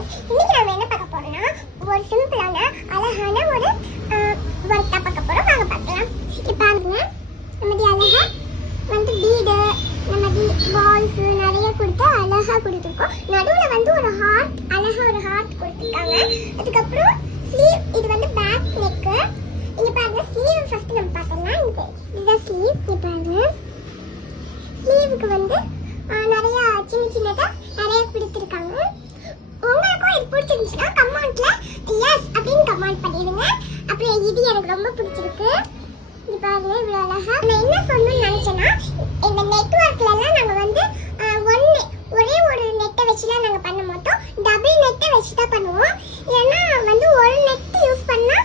Friends, இன்னைக்கு நம்ம என்ன பார்க்க போறோம்னா ஒரு சிம்பிளான அழகான ஒரு ஒர்க் தான் பார்க்க போறோம். வாங்க பார்க்கலாம். இப்போ பாருங்க, நம்ம அழகா வந்து பீடு நம்ம பால்ஸ் நிறைய கொடுத்து அழகா கொடுத்துருக்கோம். நடுவில் வந்து ஒரு ஹார்ட், அழகா ஒரு ஹார்ட் கொடுத்துருக்காங்க. அதுக்கப்புறம் ஸ்லீவ், இது வந்து பேக் நெக்கு. இங்க பாருங்க, ஸ்லீவ் ஃபர்ஸ்ட் நம்ம பார்த்தோம்னா இதுதான் ஸ்லீவ். இங்க பாருங்க, ஸ்லீவுக்கு வந்து நிறைய சின்ன சின்னதா நிறைய கொடுத்துருக்காங்க. உங்களுக்கும் இது பிடிச்சிருந்துச்சுன்னா கமெண்ட்ல எஸ் அப்படின்னு கமெண்ட் பண்ணிடுங்க. அப்புறம் இது எனக்கு ரொம்ப பிடிச்சிருக்கு. இது பாருங்க, இவ்வளோ அழகா. நான் என்ன சொல்லணும்னு நினைச்சேன்னா, இந்த நெட்வொர்க்ல எல்லாம் நாங்க வந்து ஒரே ஒரு நெட்டை வச்சுலாம் நாங்க பண்ண மாட்டோம், டபுள் நெட்டை வச்சு தான் பண்ணுவோம். ஏன்னா வந்து ஒரு நெட் யூஸ் பண்ணா